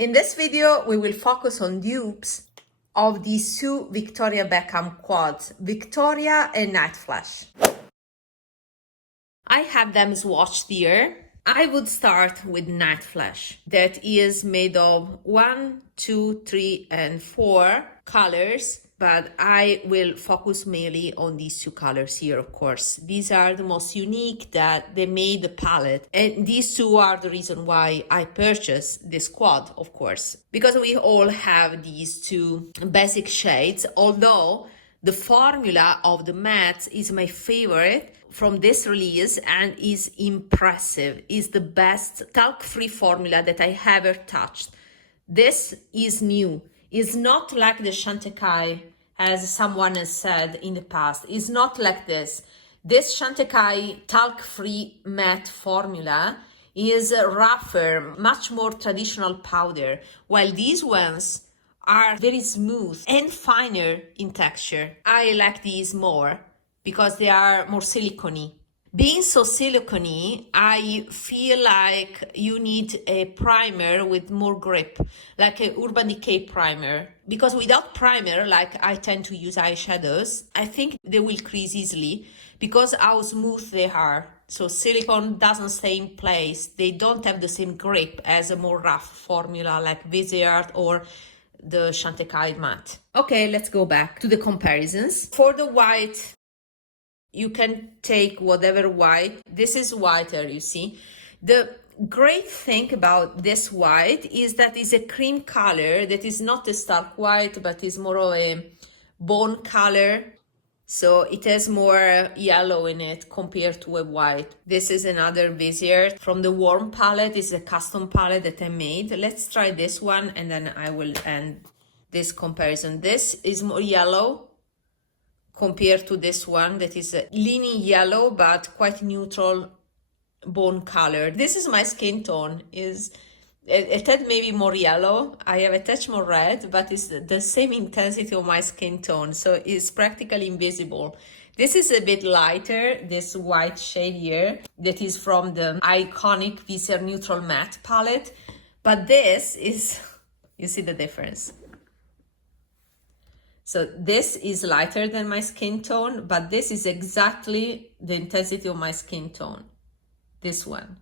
In this video, we will focus on dupes of these two Victoria Beckham quads, Victoria and Night Flash. I have them swatched here. I would start with Night Flash, that is made of 1, 2, 3, and 4 colors, but I will focus mainly on these two colors here, of course. These are the most unique that they made the palette, and these two are the reason why I purchased this quad, of course, because we all have these two basic shades, although the formula of the mattes is my favorite from this release and is impressive. Is the best talc-free formula that I ever touched. This is new. It's not like the Chantecaille, as someone has said in the past. It's not like this. This Chantecaille talc-free matte formula is rougher, much more traditional powder, while these ones are very smooth and finer in texture. I like these more because they are more silicone-y. Being so silicone-y, I feel like you need a primer with more grip, like a Urban Decay primer. Because without primer, like I tend to use eyeshadows, I think they will crease easily because how smooth they are. So silicone doesn't stay in place. They don't have the same grip as a more rough formula like Viseart or the Chantecaille matte. Okay, let's go back to the comparisons. For the white, you can take whatever white. This is whiter, you see. The great thing about this white is that it's a cream color that is not a stark white, but is more of a bone color. So it has more yellow in it compared to a white. This is another Viseart from the Warm palette. It's a custom palette that I made. Let's try this one and then I will end this comparison. This is more yellow compared to this one that is leaning yellow but quite neutral bone color. This is my skin tone. Is a tad maybe more yellow. I have a touch more red, but it's the same intensity of my skin tone, so it's practically invisible. This is a bit lighter, this white shade here, that is from the iconic Viseart Neutral Matte palette, but this is, you see the difference. So this is lighter than my skin tone, but this is exactly the intensity of my skin tone, this one.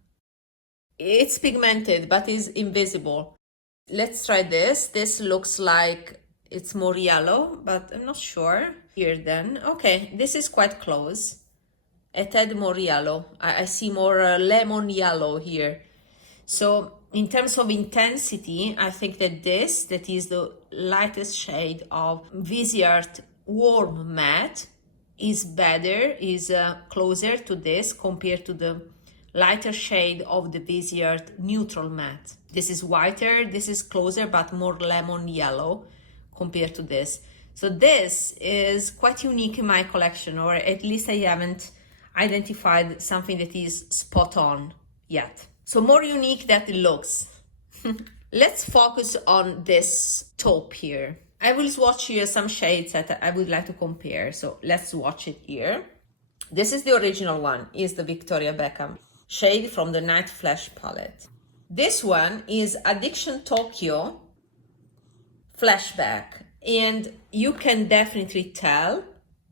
It's pigmented, but is invisible. Let's try this. This looks like it's more yellow, but I'm not sure. Here then. Okay, this is quite close. A tad more yellow. I see more lemon yellow here. So in terms of intensity, I think that this, that is the lightest shade of Viseart Warm Matte, is better, is closer to this compared to the lighter shade of the Viseart Neutral Matte. This is whiter, this is closer, but more lemon yellow compared to this. So this is quite unique in my collection, or at least I haven't identified something that is spot on yet. So more unique than it looks. Let's focus on this taupe here. I will swatch here some shades that I would like to compare. So let's swatch it here. This is the original one, is the Victoria Beckham shade from the Night Flash palette. This one is Addiction Tokyo Flashback, and you can definitely tell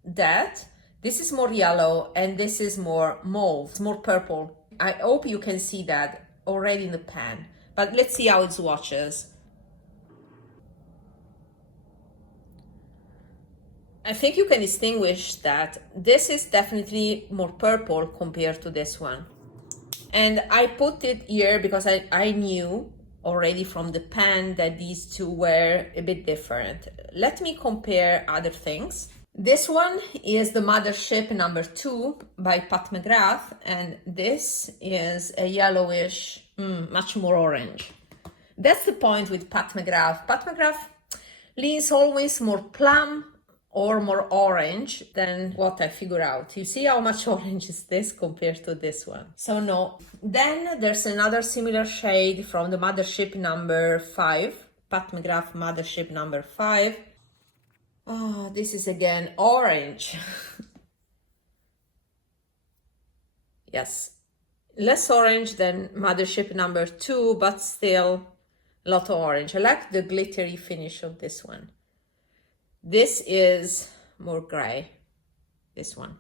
that this is more yellow and this is more mauve, it's more purple. I hope you can see that already in the pan, but let's see how it swatches. I think you can distinguish that this is definitely more purple compared to this one. And I put it here because I knew already from the pan that these two were a bit different. Let me compare other things. This one is the Mothership number 2 by Pat McGrath, and this is a yellowish, much more orange. That's the point with Pat McGrath. Pat McGrath leans always more plum or more orange than what I figure out. You see how much orange is this compared to this one? So no. Then there's another similar shade from the Mothership number 5, Pat McGrath Mothership number 5. Oh, this is again orange. Yes, less orange than Mothership number 2, but still a lot of orange. I like the glittery finish of this one. This is more gray, this one.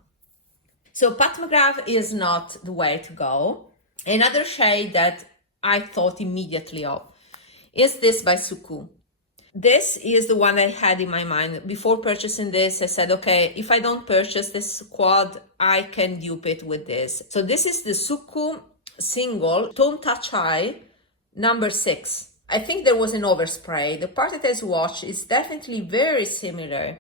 So Pat McGrath is not the way to go. Another shade that I thought immediately of is this by Suku. This is the one I had in my mind. Before purchasing this, I said, okay, if I don't purchase this quad, I can dupe it with this. So this is the Suku single Tone Touch Eye number 6. I think there was an overspray. The part that I swatched is definitely very similar.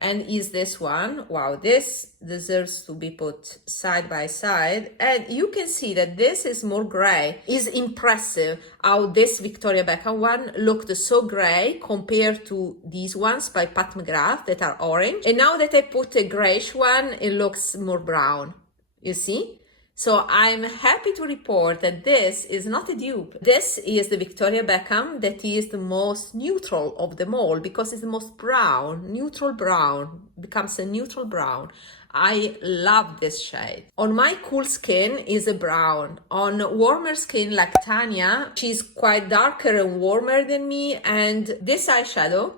And is this one. Wow, this deserves to be put side by side. And you can see that this is more gray. It's impressive how this Victoria Beckham one looked so gray compared to these ones by Pat McGrath that are orange. And now that I put a grayish one, it looks more brown. You see? So I'm happy to report that this is not a dupe. This is the Victoria Beckham that is the most neutral of them all because it's the most brown, neutral brown, becomes a neutral brown. I love this shade. On my cool skin is a brown. On warmer skin like Tanya, she's quite darker and warmer than me, and this eyeshadow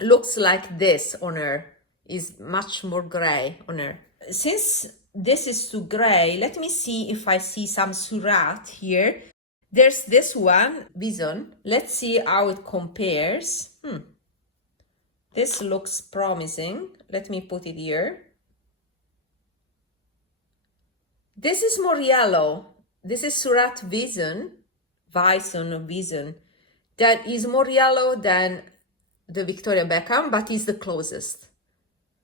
looks like this on her. Is much more gray on her. Since this is too gray, let me see if I see some SURRATT here. There's this one, Vision. Let's see how it compares. This looks promising. Let me put it here. This is more yellow. This is SURRATT Vision. Vision. That is more yellow than the Victoria Beckham, but is the closest.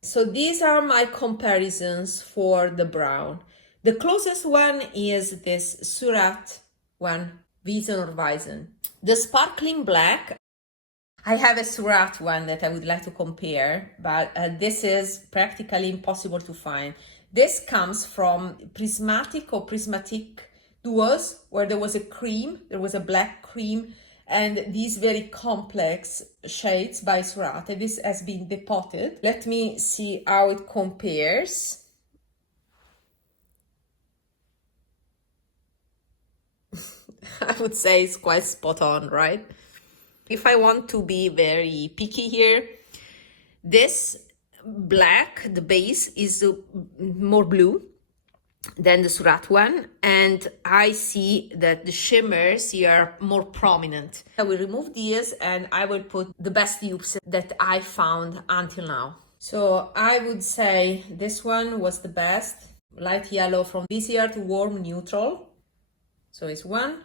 So these are my comparisons for the brown. The closest one is this SURRATT one, Vision or Vision. The sparkling black, I have a SURRATT one that I would like to compare, but this is practically impossible to find. This comes from Prismatic or Prismatic Duos, where there was a cream, there was a black cream, and these very complex shades by SURRATT. This has been depotted. Let me see how it compares. I would say it's quite spot on, right? If I want to be very picky here, this black, the base, is more blue than the SURRATT one, and I see that the shimmers here are more prominent. I will remove these and I will put the best dupes that I found until now. So I would say this one was the best. Light yellow from easier to warm neutral. So it's one.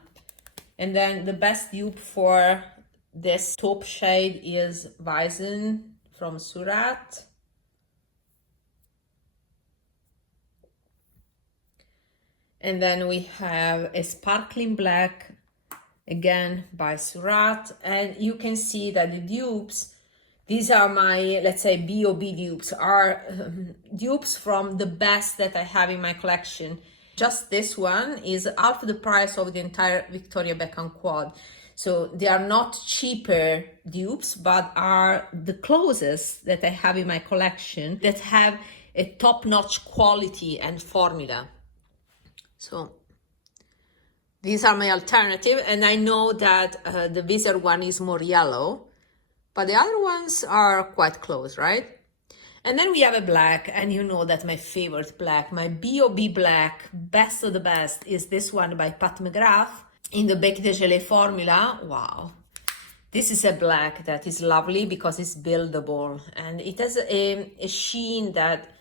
And then the best dupe for this taupe shade is Vision from SURRATT. And then we have a sparkling black, again by SURRATT. And you can see that the dupes, these are my, let's say, B.O.B. dupes, are dupes from the best that I have in my collection. Just this one is half the price of the entire Victoria Beckham quad. So they are not cheaper dupes, but are the closest that I have in my collection that have a top-notch quality and formula. So these are my alternative, and I know that the Vision one is more yellow, but the other ones are quite close, right? And then we have a black, and you know that my favorite black, my B.O.B. black, best of the best, is this one by Pat McGrath in the Bec de Gelée formula. Wow. This is a black that is lovely because it's buildable, and it has a sheen that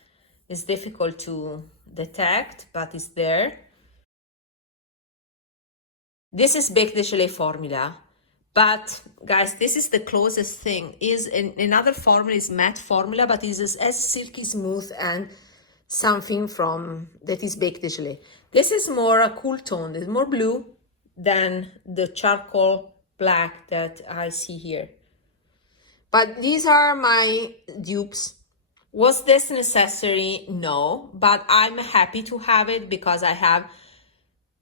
is difficult to detect, but it's there. This is Bec de Gelée formula, but guys, this is the closest thing. Is another formula is matte formula, but it is as silky smooth and something from that is Bec de Gelée. This is more a cool tone. It's more blue than the charcoal black that I see here. But these are my dupes. Was this necessary? No, but I'm happy to have it because I have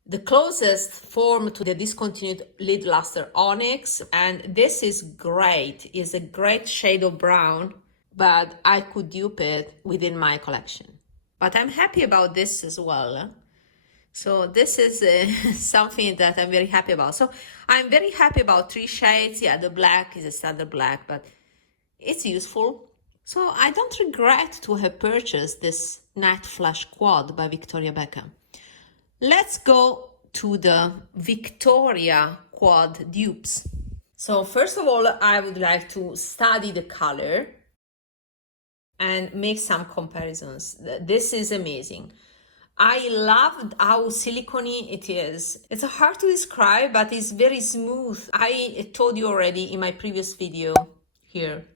the closest form to the discontinued lid luster onyx, and this is great. It's a great shade of brown, but I could dupe it within my collection. But I'm happy about this as well. So this is something that I'm very happy about. So I'm very happy about 3 shades. Yeah, the black is a standard black, but it's useful. So I don't regret to have purchased this Night Flash Quad by Victoria Beckham. Let's go to the Victoria Quad dupes. So first of all, I would like to study the color and make some comparisons. This is amazing. I loved how silicone it is. It's hard to describe, but it's very smooth. I told you already in my previous video here,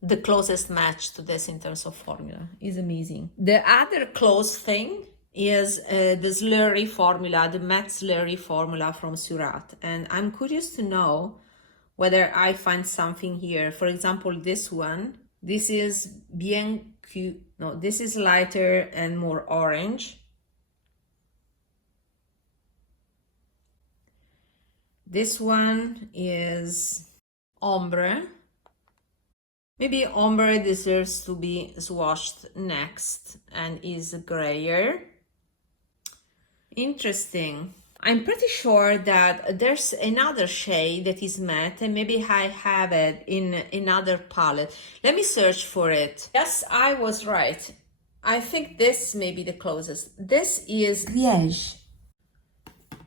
the closest match to this in terms of formula is amazing. The other close thing is the slurry formula, the matte slurry formula from SURRATT. And I'm curious to know whether I find something here. For example, this one, this is bien cute. No, this is lighter and more orange. This one is ombre. Maybe ombre deserves to be swatched next and is grayer. Interesting. I'm pretty sure that there's another shade that is matte and maybe I have it in another palette. Let me search for it. Yes, I was right. I think this may be the closest. This is Liège,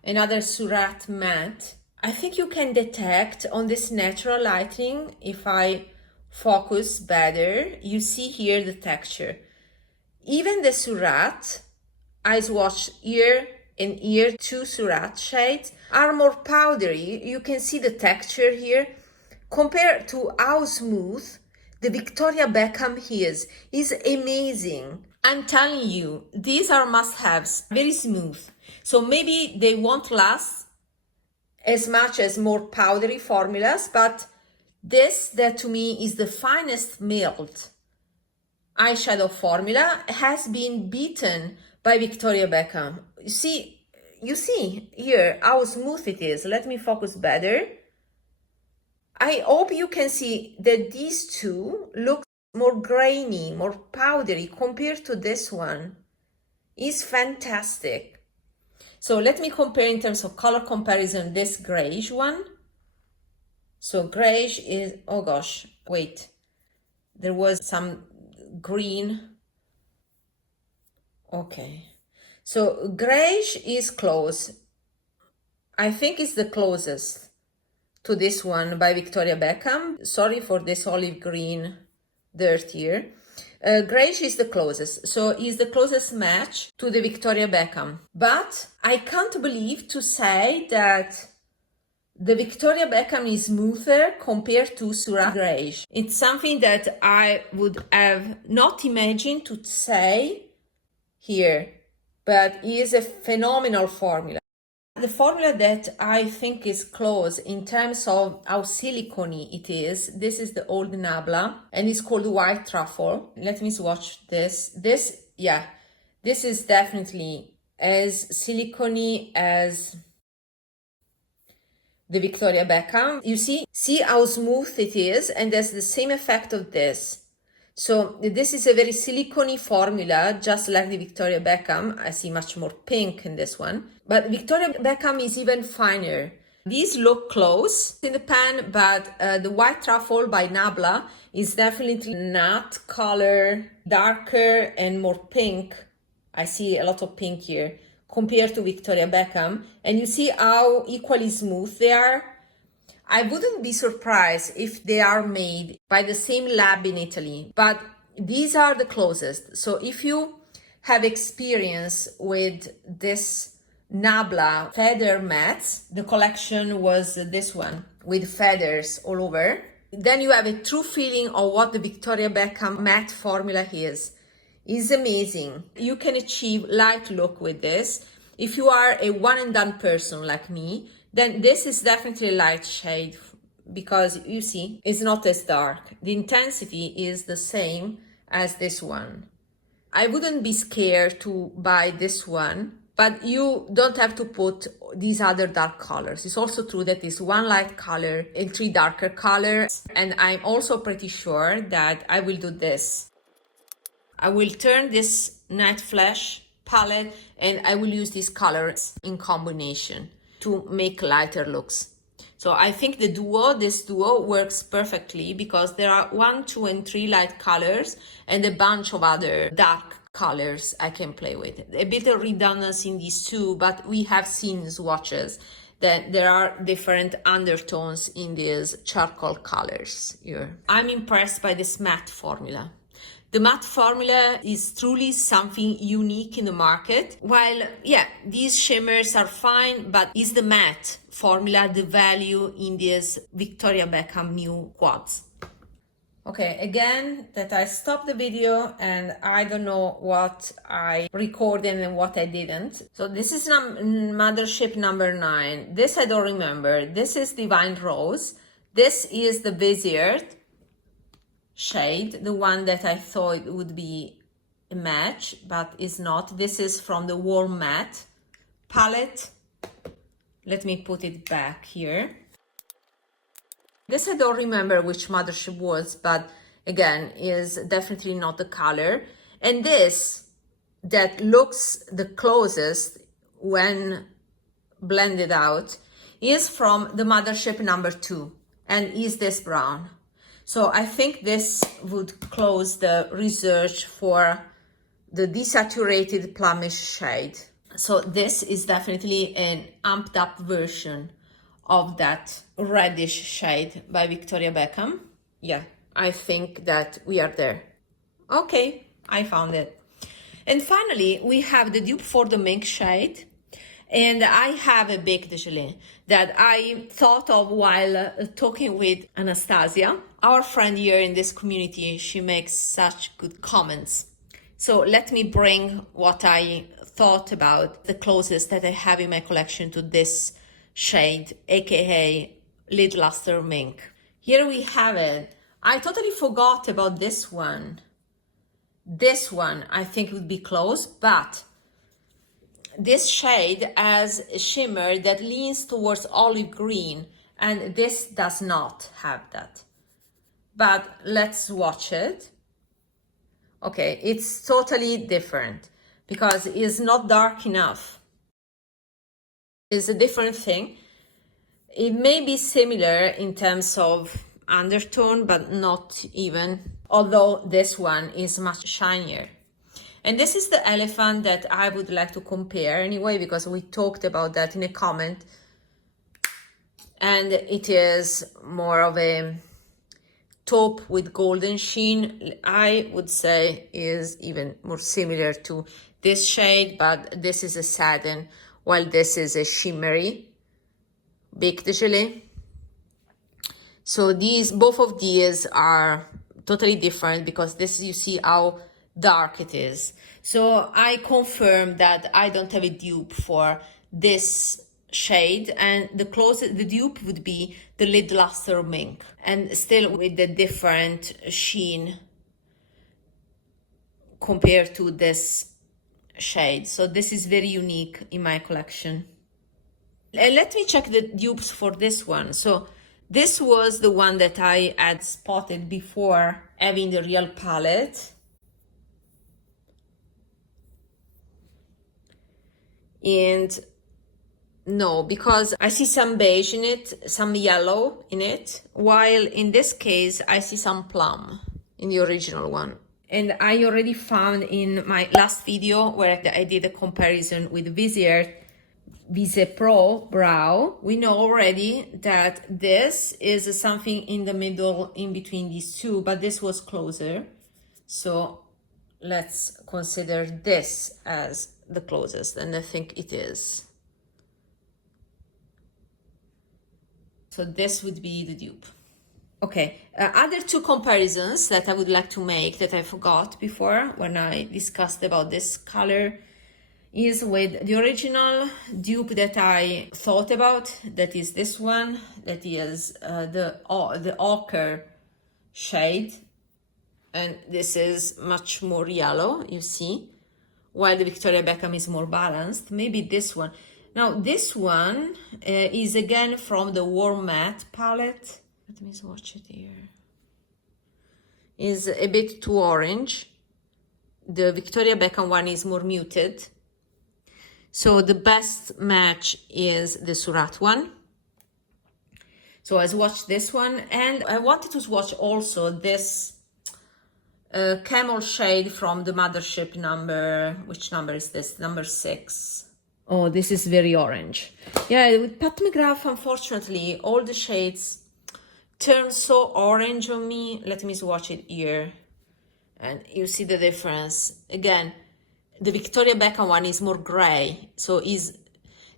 another SURRATT matte. I think you can detect on this natural lighting, if I focus better, you see here the texture. Even the SURRATT, I swatched here and here, 2 SURRATT shades, are more powdery. You can see the texture here. Compared to how smooth the Victoria Beckham is amazing. I'm telling you, these are must-haves, very smooth. So maybe they won't last as much as more powdery formulas, but this, that to me is the finest milled eyeshadow formula, has been beaten by Victoria Beckham. You see here how smooth it is. Let me focus better. I hope you can see that these two look more grainy, more powdery compared to this one. It's fantastic. So let me compare in terms of color comparison this grayish one. So grayish is, oh gosh, wait. There was some green. Okay. So grayish is close. I think it's the closest to this one by Victoria Beckham. Sorry for this olive green dirt here. Grayish is the closest. So is the closest match to the Victoria Beckham. But I can't believe to say that the Victoria Beckham is smoother compared to SURRATT grayish. It's something that I would have not imagined to say here, but it is a phenomenal formula. The formula that I think is close in terms of how silicone it is, this is the old Nabla and it's called White Truffle. Let me swatch this. This is definitely as silicone as the Victoria Beckham. You see how smooth it is, and there's the same effect of this. So this is a very silicone formula, just like the Victoria Beckham. I see much more pink in this one, but Victoria Beckham is even finer. These look close in the pan, but the White Truffle by Nabla is definitely nut color, darker and more pink. I see a lot of pink here compared to Victoria Beckham, and you see how equally smooth they are. I wouldn't be surprised if they are made by the same lab in Italy, but these are the closest. So if you have experience with this Nabla feather mattes, the collection was this one with feathers all over, then you have a true feeling of what the Victoria Beckham matte formula is. It's amazing. You can achieve light look with this. If you are a one and done person like me, then this is definitely a light shade because you see, it's not as dark. The intensity is the same as this one. I wouldn't be scared to buy this one, but you don't have to put these other dark colors. It's also true that it's one light color and 3 darker colors. And I'm also pretty sure that I will do this. I will turn this Night Flash palette, and I will use these colors in combination to make lighter looks. So I think this duo works perfectly because there are 1, 2, and 3 light colors and a bunch of other dark colors I can play with. A bit of redundancy in these two, but we have seen swatches that there are different undertones in these charcoal colors here. I'm impressed by this matte formula. The matte formula is truly something unique in the market. While, yeah, these shimmers are fine, but is the matte formula the value in these Victoria Beckham new quads? Okay, again, that I stopped the video and I don't know what I recorded and what I didn't. So this is Mothership number 9. This I don't remember. This is Divine Rose. This is the Vizier shade, the one that I thought would be a match, but is not. This is from the Warm Matte palette. Let me put it back here. This I don't remember which Mothership was, but again, is definitely not the color. And this, that looks the closest when blended out, is from the Mothership number 2, and is this brown. So I think this would close the research for the desaturated plumish shade. So this is definitely an amped up version of that reddish shade by Victoria Beckham. Yeah, I think that we are there. Okay, I found it. And finally, we have the dupe for the mink shade. And I have a Bec de Gelée that I thought of while talking with Anastasia, our friend here in this community. She makes such good comments. So let me bring what I thought about the closest that I have in my collection to this shade, aka Lid Luster Mink. Here we have it. I totally forgot about this one. This one I think would be close, but this shade has a shimmer that leans towards olive green, and this does not have that. But let's watch it. Okay, it's totally different because it's not dark enough. It's a different thing. It may be similar in terms of undertone, but not even, although this one is much shinier. And this is the elephant that I would like to compare anyway, because we talked about that in a comment. And it is more of a taupe with golden sheen. I would say is even more similar to this shade, but this is a satin, while this is a shimmery Bec de Gelée. So both of these are totally different because this, you see how dark it is. So I confirm that I don't have a dupe for this shade, and the dupe would be the Lid Luster Mink, and still with the different sheen compared to this shade. So this is very unique in my collection. Let me check the dupes for this one. So this was the one that I had spotted before having the real palette. And no, because I see some beige in it, some yellow in it, while in this case I see some plum in the original one. And I already found in my last video where I did a comparison with Vizier Vise Pro Brow, we know already that this is something in the middle in between these two, but this was closer. So let's consider this as the closest, and I think it is. So this would be the dupe. Okay, other two comparisons that I would like to make that I forgot before when I discussed about this color is with the original dupe that I thought about, that is this one, that is the ochre shade, and this is much more yellow, you see, while the Victoria Beckham is more balanced. Maybe this one. Now this one is again from the Warm Matte palette. Let me swatch it here. Is a bit too orange. The Victoria Beckham one is more muted. So the best match is the SURRATT one. So I swatched this one, and I wanted to swatch also this camel shade from the Mothership number. Which number is this? Number 6. Oh, this is very orange. Yeah, with Pat McGrath, unfortunately, all the shades turn so orange on me. Let me swatch it here. And you see the difference. Again, the Victoria Beckham one is more gray. So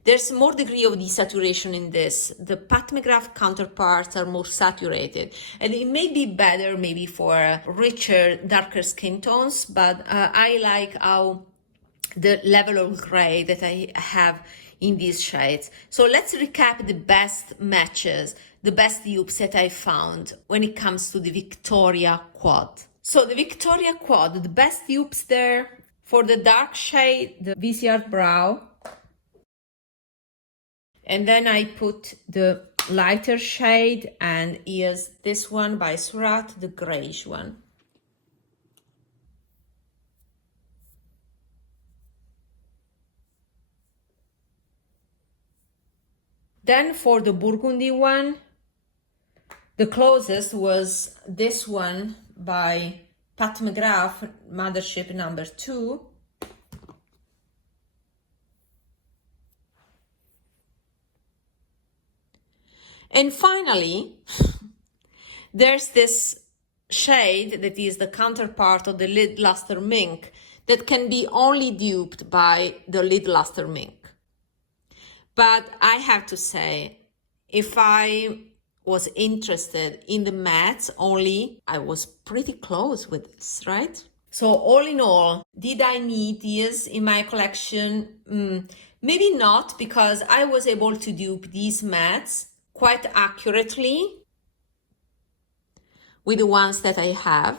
there's more degree of desaturation in this. The Pat McGrath counterparts are more saturated. And it may be better maybe for richer, darker skin tones, but I like how the level of gray that I have in these shades. So let's recap the best matches, the best dupes that I found when it comes to the Victoria Quad. So the Victoria Quad, the best dupes there for the dark shade, the VCR Brow. And then I put the lighter shade, and here's this one by SURRATT, the grayish one. Then for the burgundy one, the closest was this one by Pat McGrath, Mothership number 2. And finally, there's this shade that is the counterpart of the Lid Luster Mink that can be only duped by the Lid Luster Mink. But I have to say, if I was interested in the mattes only, I was pretty close with this, right? So all in all, did I need these in my collection? Maybe not, because I was able to dupe these mattes quite accurately with the ones that I have.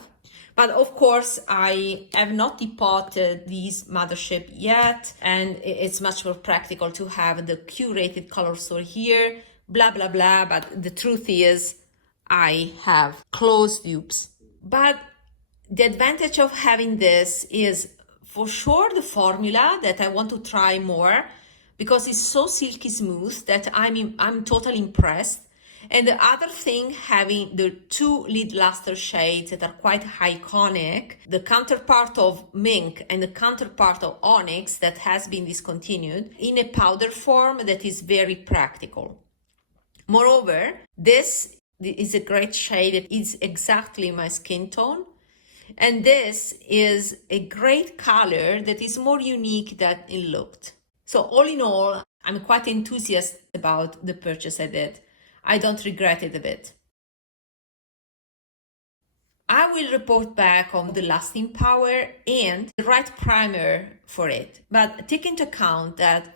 But of course, I have not depotted these Mothership yet, and it's much more practical to have the curated color store here, blah, blah, blah. But the truth is, I have closed dupes. But the advantage of having this is for sure the formula that I want to try more, because it's so silky smooth that I'm totally impressed. And the other thing, having the 2 Lid Luster shades that are quite iconic, the counterpart of Mink and the counterpart of Onyx that has been discontinued, in a powder form that is very practical. Moreover, this is a great shade that is exactly my skin tone. And this is a great color that is more unique than it looked. So all in all, I'm quite enthusiastic about the purchase I did. I don't regret it a bit. I will report back on the lasting power and the right primer for it. But take into account that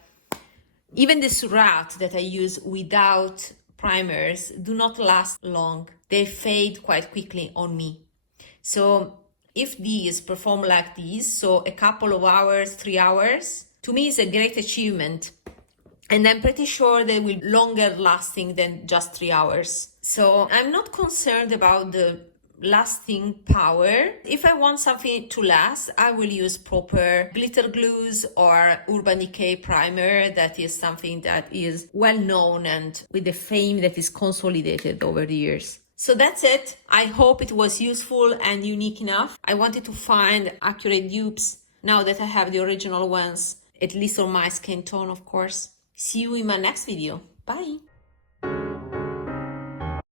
even the SURRATT that I use without primers do not last long. They fade quite quickly on me. So if these perform like these, so a couple of hours, 3 hours, to me is a great achievement. And I'm pretty sure they will be longer lasting than just 3 hours. So I'm not concerned about the lasting power. If I want something to last, I will use proper glitter glues or Urban Decay primer. That is something that is well known and with a fame that is consolidated over the years. So that's it. I hope it was useful and unique enough. I wanted to find accurate dupes now that I have the original ones, at least on my skin tone, of course. See you in my next video. Bye!